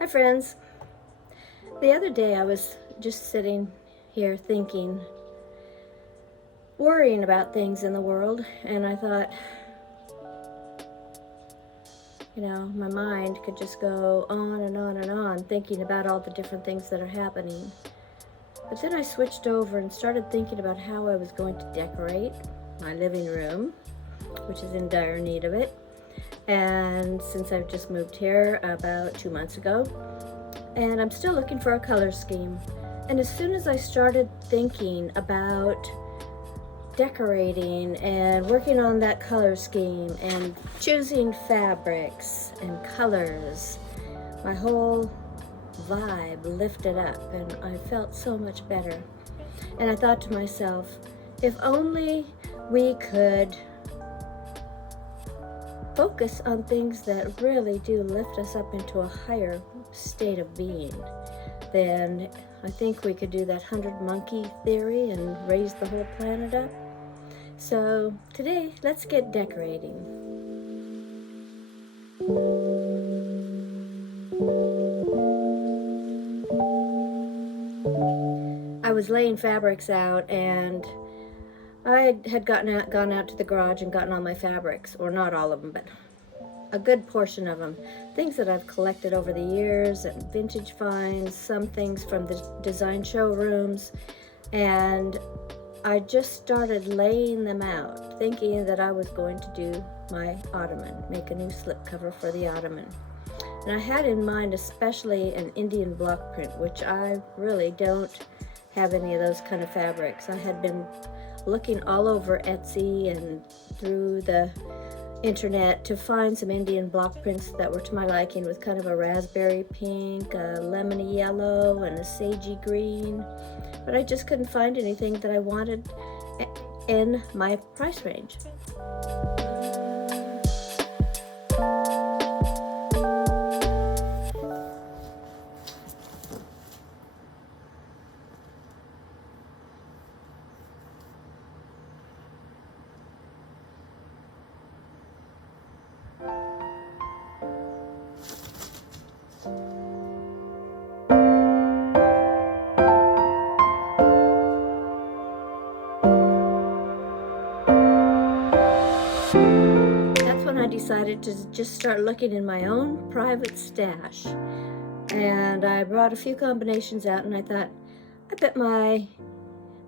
Hi friends. The other day I was just sitting here thinking, worrying about things in the world, and I thought, my mind could just go on and on and on thinking about all the different things that are happening. But then I switched over and started thinking about how I was going to decorate my living room, which is in dire need of it. And since I've just moved here about 2 months ago, and I'm still looking for a color scheme. And as soon as I started thinking about decorating and working on that color scheme and choosing fabrics and colors, my whole vibe lifted up and I felt so much better. And I thought to myself, if only we could focus on things that really do lift us up into a higher state of being, then I think we could do that 100 monkey theory and raise the whole planet up. So today, let's get decorating. I was laying fabrics out and I had gone out to the garage and gotten all my fabrics, or not all of them, but a good portion of them. Things that I've collected over the years and vintage finds, some things from the design showrooms, and I just started laying them out, thinking that I was going to do my ottoman, make a new slipcover for the ottoman. And I had in mind especially an Indian block print, which I really don't have any of those kind of fabrics. I had been looking all over Etsy and through the internet to find some Indian block prints that were to my liking, with kind of a raspberry pink, a lemony yellow, and a sagey green. But I just couldn't find anything that I wanted in my price range. I decided to just start looking in my own private stash, and I brought a few combinations out, and I thought, I bet my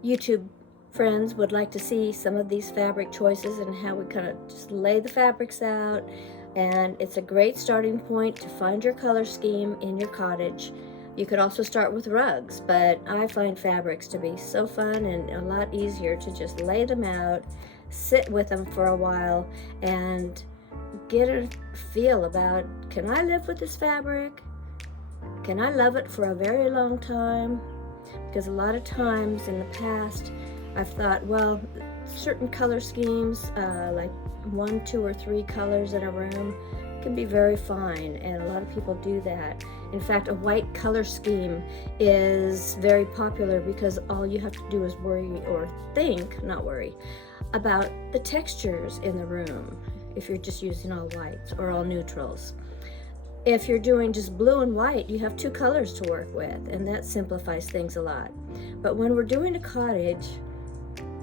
YouTube friends would like to see some of these fabric choices and how we kind of just lay the fabrics out. And it's a great starting point to find your color scheme in your cottage. You could also start with rugs, but I find fabrics to be so fun and a lot easier to just lay them out, sit with them for a while, and get a feel about, can I live with this fabric? Can I love it for a very long time? Because a lot of times in the past, I've thought, well, certain color schemes, like 1, 2, or 3 colors in a room, can be very fine, and a lot of people do that. In fact, a white color scheme is very popular because all you have to do is worry, or think, not worry, about the textures in the room if you're just using all whites or all neutrals. If you're doing just blue and white, you have 2 colors to work with, and that simplifies things a lot. But when we're doing a cottage,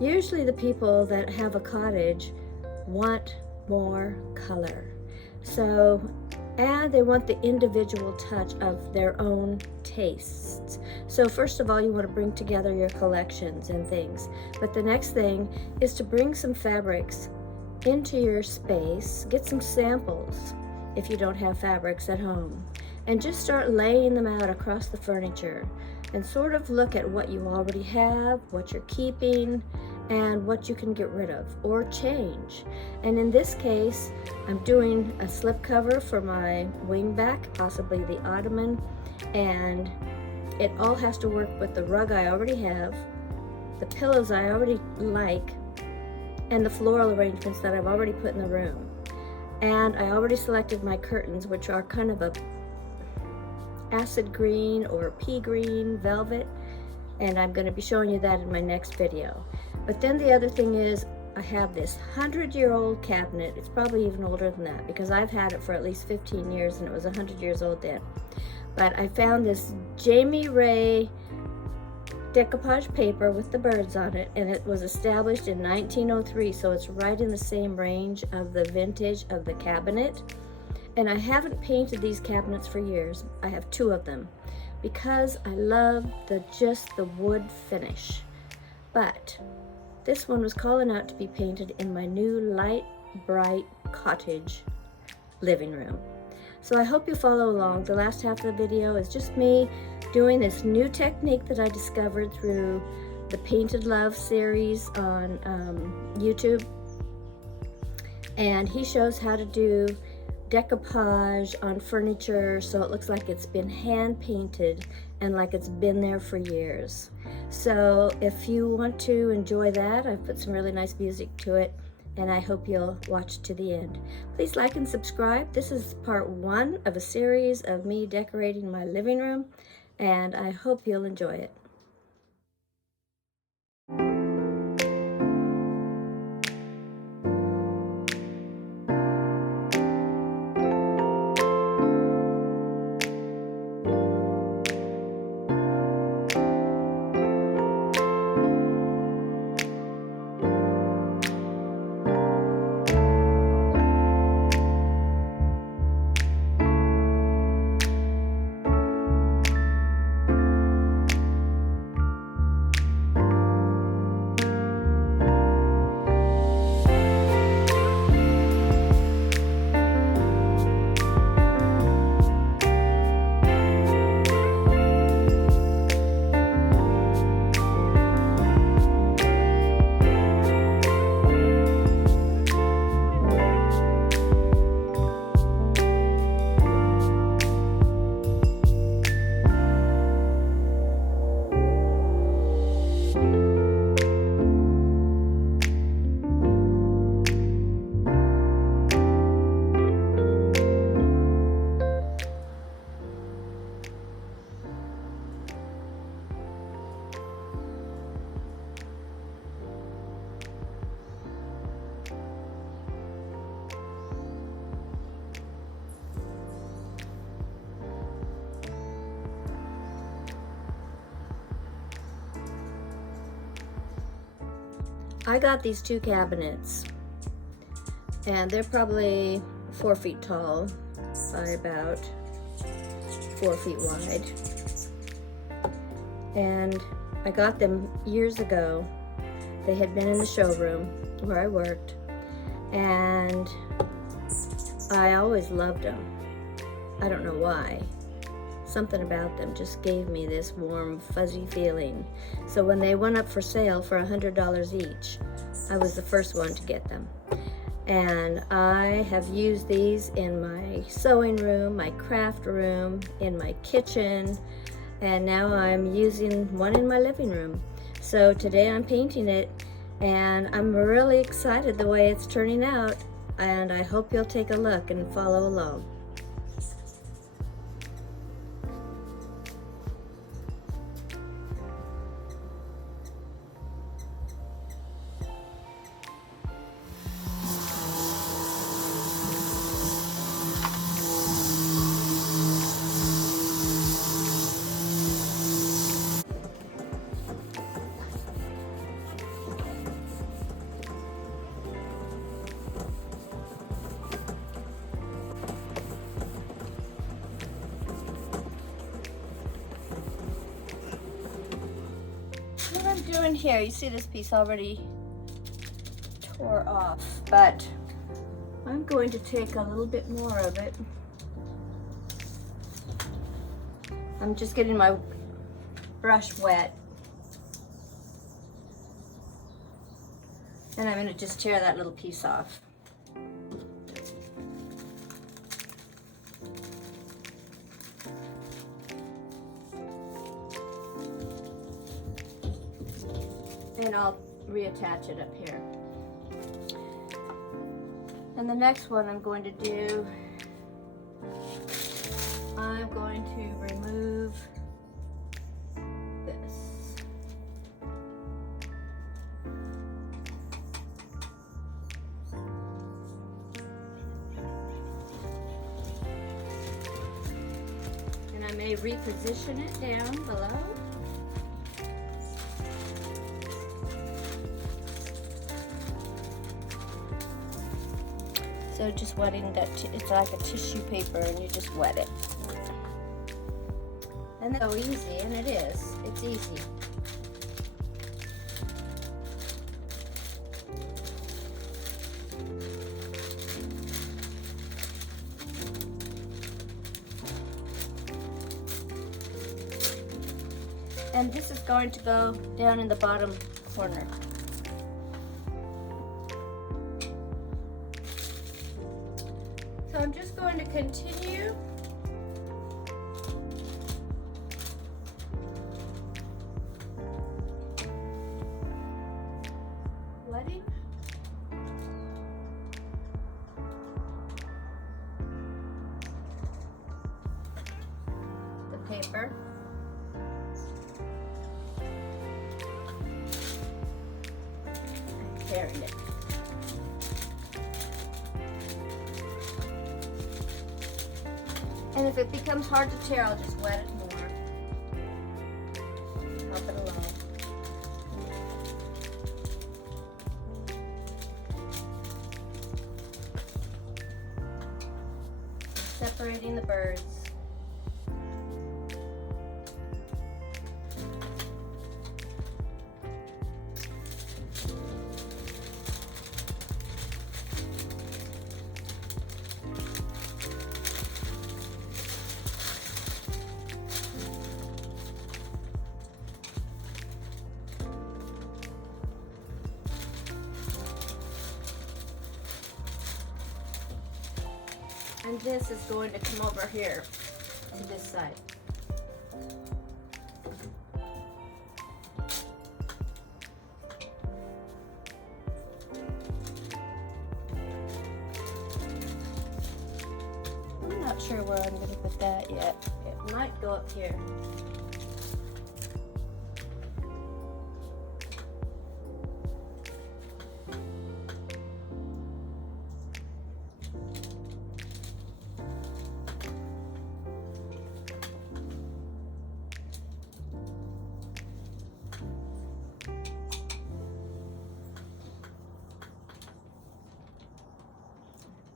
usually the people that have a cottage want more color. So, and they want the individual touch of their own tastes. So first of all, you want to bring together your collections and things. But the next thing is to bring some fabrics into your space, get some samples if you don't have fabrics at home, and just start laying them out across the furniture and sort of look at what you already have, what you're keeping, and what you can get rid of or change. And in this case, I'm doing a slipcover for my wingback, possibly the ottoman, and it all has to work with the rug I already have, the pillows I already like, and the floral arrangements that I've already put in the room. And I already selected my curtains, which are kind of a acid green or pea green velvet, and I'm going to be showing you that in my next video. But then the other thing is, I have this 100-year-old cabinet. It's probably even older than that because I've had it for at least 15 years and it was 100 years old then. But I found this Jami decoupage paper with the birds on it, and it was established in 1903, so it's right in the same range of the vintage of the cabinet. And I haven't painted these cabinets for years. I have 2 of them because I love just the wood finish. But this one was calling out to be painted in my new light bright cottage living room. So I hope you follow along. The last half of the video is just me doing this new technique that I discovered through the Painted Love series on YouTube. And he shows how to do decoupage on furniture so it looks like it's been hand painted and like it's been there for years. So if you want to enjoy that, I've put some really nice music to it, and I hope you'll watch to the end. Please like and subscribe. This is part 1 of a series of me decorating my living room, and I hope you'll enjoy it. I got these 2 cabinets, and they're probably 4 feet tall by about 4 feet wide. And I got them years ago. They had been in the showroom where I worked, and I always loved them. I don't know why. Something about them just gave me this warm, fuzzy feeling. So when they went up for sale for $100 each, I was the first one to get them. And I have used these in my sewing room, my craft room, in my kitchen, and now I'm using one in my living room. So today I'm painting it, and I'm really excited the way it's turning out, and I hope you'll take a look and follow along. What I'm doing here, you see this piece already tore off, but I'm going to take a little bit more of it. I'm just getting my brush wet, and I'm going to just tear that little piece off. And I'll reattach it up here. And the next one I'm going to do, I'm going to remove this. And I may reposition it down below. So just wetting that, it's like a tissue paper and you just wet it. And it's so easy, and it is, it's easy. And this is going to go down in the bottom corner. So I'm just going to continue wetting. The paper. And tearing it. And if it becomes hard to tear, I'll just wet it more. Help it along. Separating the birds. And this is going to come over here to this side. I'm not sure where I'm going to put that yet. It might go up here.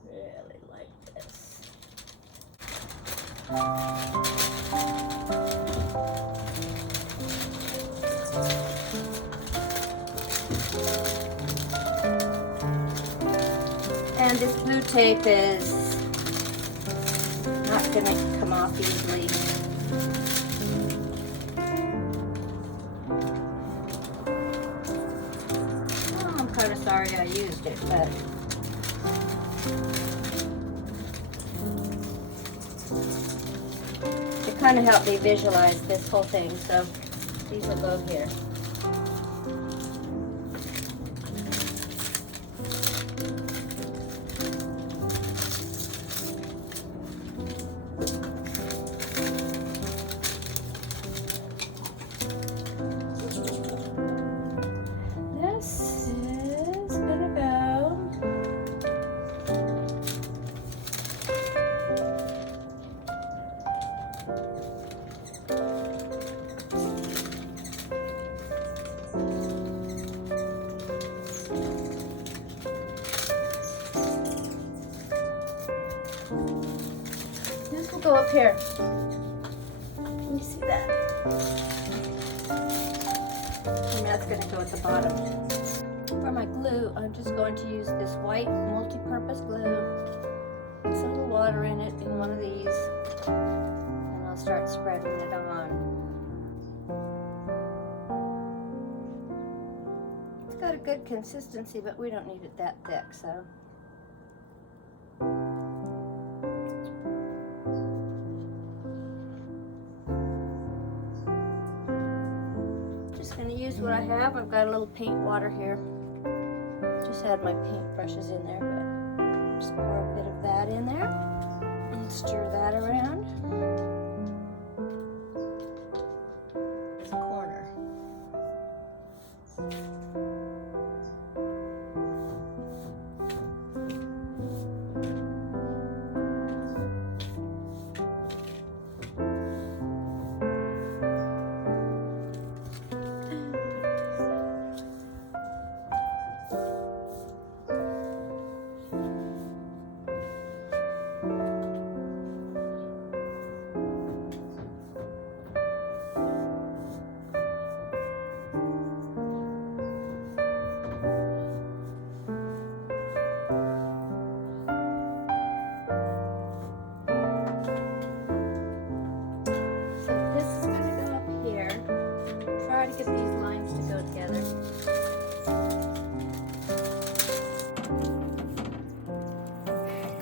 Really like this. And this blue tape is not going to come off easily. Oh, I'm kind of sorry I used it, but it kind of helped me visualize this whole thing, so these will go here. This is gonna go this will go up here. Let me see that. And that's going to go at the bottom. For my glue, I'm just going to use this white multi-purpose glue. Put some little water in it in one of these, and I'll start spreading it on. It's got a good consistency, but we don't need it that thick, so. Just going to use what I have. I've got a little paint water here. Just had my paint brushes in there, but just pour a bit of that in there and stir that around. This corner.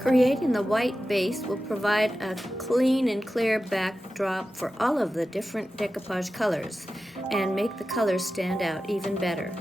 Creating the white base will provide a clean and clear backdrop for all of the different decoupage colors and make the colors stand out even better.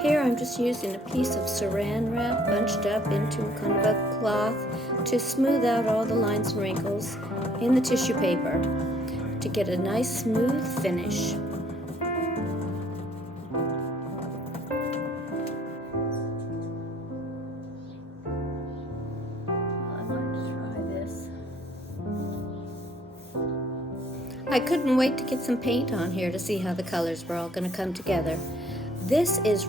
Here I'm just using a piece of saran wrap bunched up into kind of a cloth to smooth out all the lines and wrinkles in the tissue paper to get a nice smooth finish. I couldn't wait to get some paint on here to see how the colors were all going to come together. This is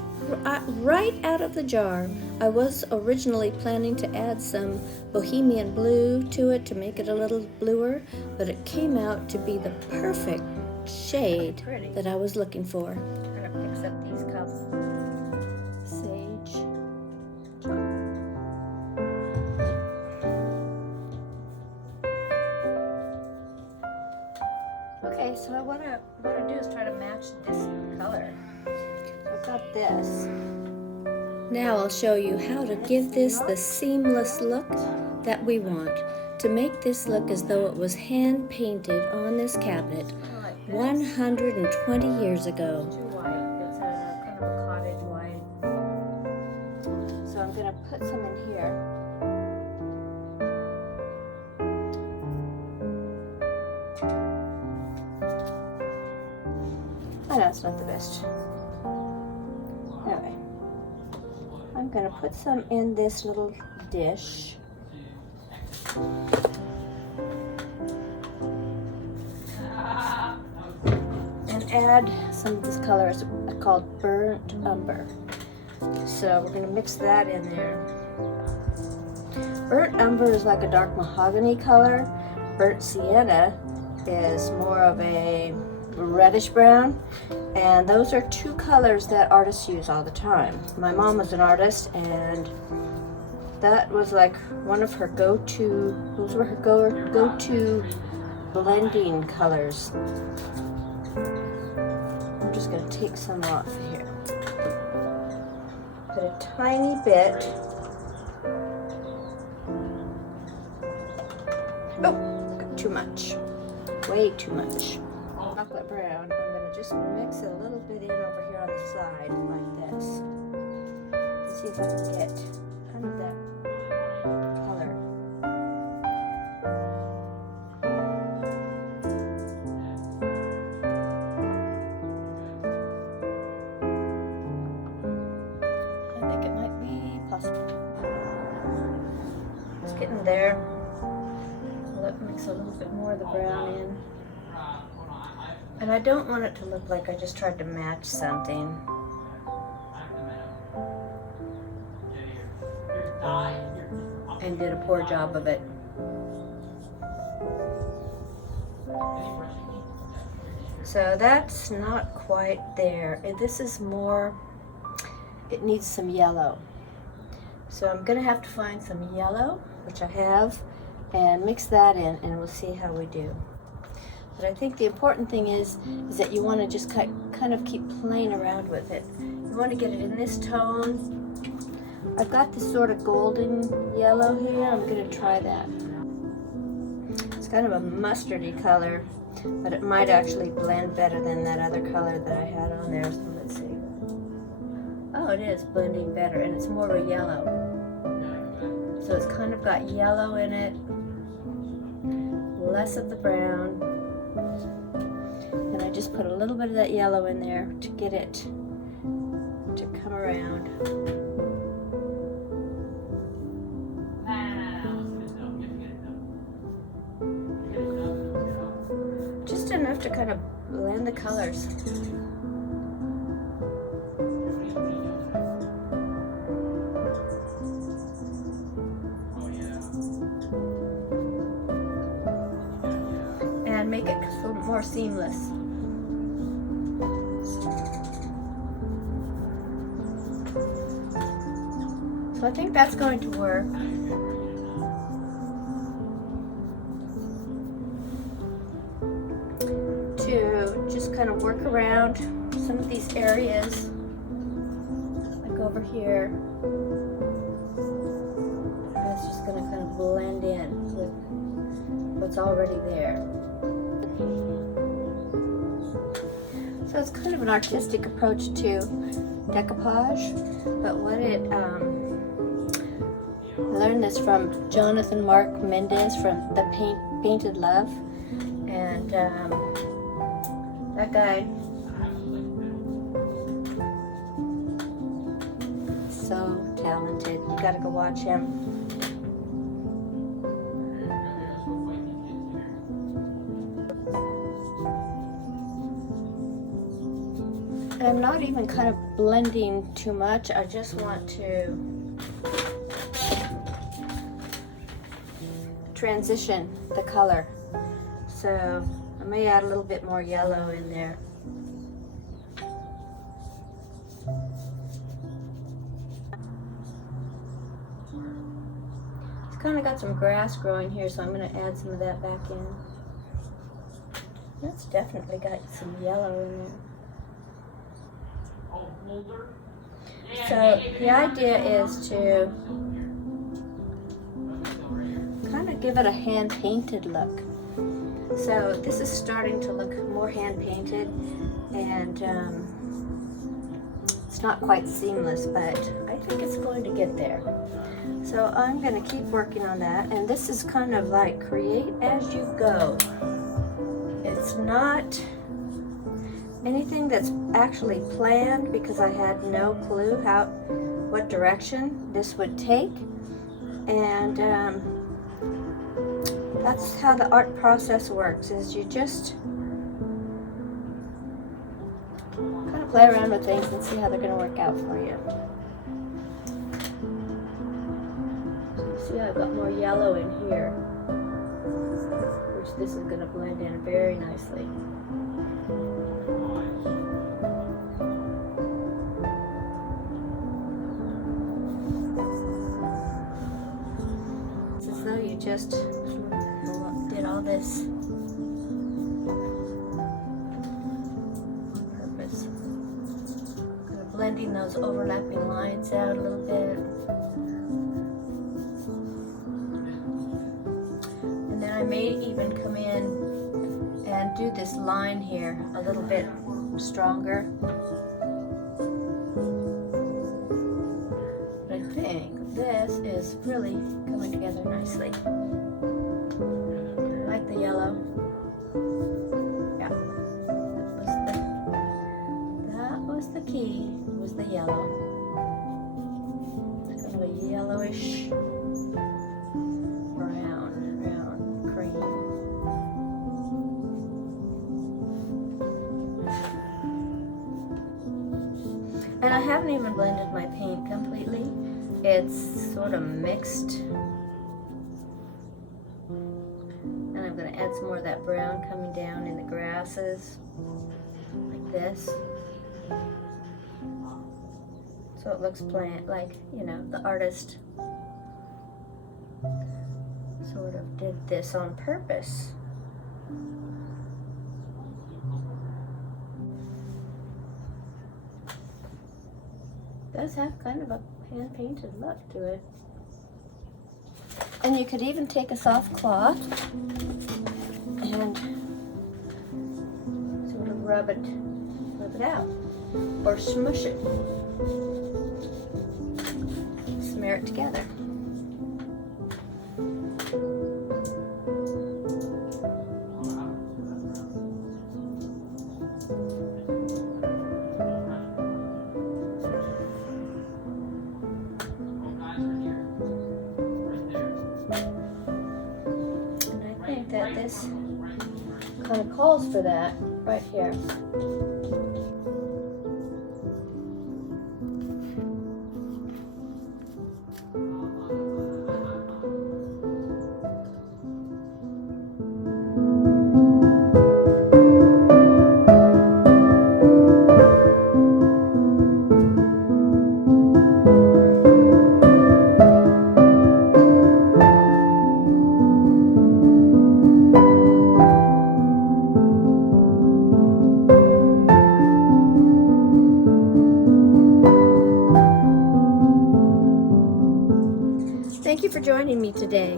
right out of the jar. I was originally planning to add some bohemian blue to it to make it a little bluer, but it came out to be the perfect shade that I was looking for. I'm going to mix up these colors. Sage. Okay, so what I want to do is try to match this color. I've got this. Now I'll show you how to give this the seamless look that we want. To make this look as though it was hand painted on this cabinet 120 years ago. Too white. It's a kind of a cottage white. So I'm going to put some in here. Oh, no, it's not the best. Anyway, I'm going to put some in this little dish. And add some of this color. It's called burnt umber. So we're going to mix that in there. Burnt umber is like a dark mahogany color. Burnt sienna is more of a reddish brown, and those are two colors that artists use all the time. My mom was an artist, and that was like one of her those were her go-to blending colors. I'm just going to take some off here. Put a tiny bit. Oh, got too much. Way too much. Chocolate brown. I'm going to just mix a little bit in over here on the side like this. Let's see if I can get kind of that color. I think it might be possible. It's getting there. Let me mix a little bit more of the brown in. And I don't want it to look like I just tried to match something. And did a poor job of it. So that's not quite there. This is more, it needs some yellow. So I'm gonna have to find some yellow, which I have, and mix that in, and we'll see how we do. But I think the important thing is that you want to just kind of keep playing around with it. You want to get it in this tone. I've got this sort of golden yellow here. I'm going to try that. It's kind of a mustardy color, but it might actually blend better than that other color that I had on there. So let's see. Oh, it is blending better, and it's more of a yellow. So it's kind of got yellow in it, less of the brown. And I just put a little bit of that yellow in there to get it to come around. Just enough to kind of blend the colors. and make it more seamless. So I think that's going to work. To just kind of work around some of these areas, like over here. It's just going to kind of blend in with what's already there. So it's kind of an artistic approach to decoupage, but what it I learned this from Jonathan Mark Mendez from The Painted Love, and that guy, so talented. You gotta go watch him. And I'm not even kind of blending too much. I just want to transition the color. So I may add a little bit more yellow in there. It's kind of got some grass growing here, so I'm going to add some of that back in. That's definitely got some yellow in there. So the idea is to kind of give it a hand-painted look. So this is starting to look more hand-painted, and it's not quite seamless, but I think it's going to get there. So I'm going to keep working on that, and this is kind of like create as you go. It's not anything that's actually planned, because I had no clue what direction this would take, and that's how the art process works, is you just kind of play around with things and see how they're going to work out for you. So you see I've got more yellow in here, which this is going to blend in very nicely. It's as though you just did all this on purpose. Kind of blending those overlapping lines out a little bit. And then I may even come in and do this line here a little bit stronger. But I think this is really coming together nicely. Like the yellow. Yeah. That was the key, was the yellow. It's kind of a yellowish brown cream. And I haven't even blended my paint completely. It's sort of mixed. And I'm going to add some more of that brown coming down in the grasses, like this. So it looks like, you know, the artist sort of did this on purpose. It does have kind of a hand-painted look to it. And you could even take a soft cloth and sort of rub it out, or smush it, smear it together. This kind of calls for that right here. for joining me today.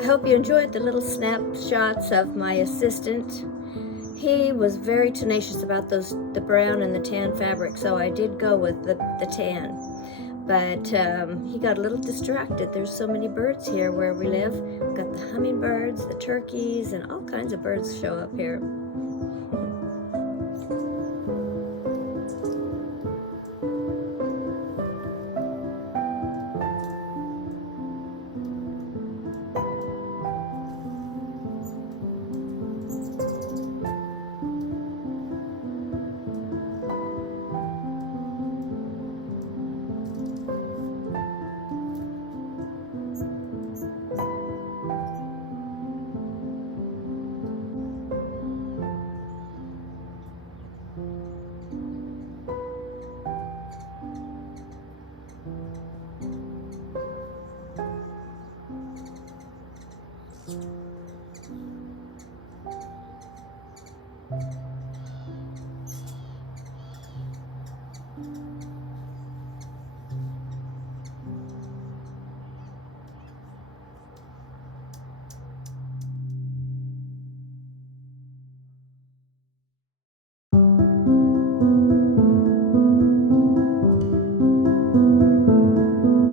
I hope you enjoyed the little snapshots of my assistant. He was very tenacious about the brown and the tan fabric, so I did go with the tan. But he got a little distracted. There's so many birds here where we live. We've got the hummingbirds, the turkeys, and all kinds of birds show up here.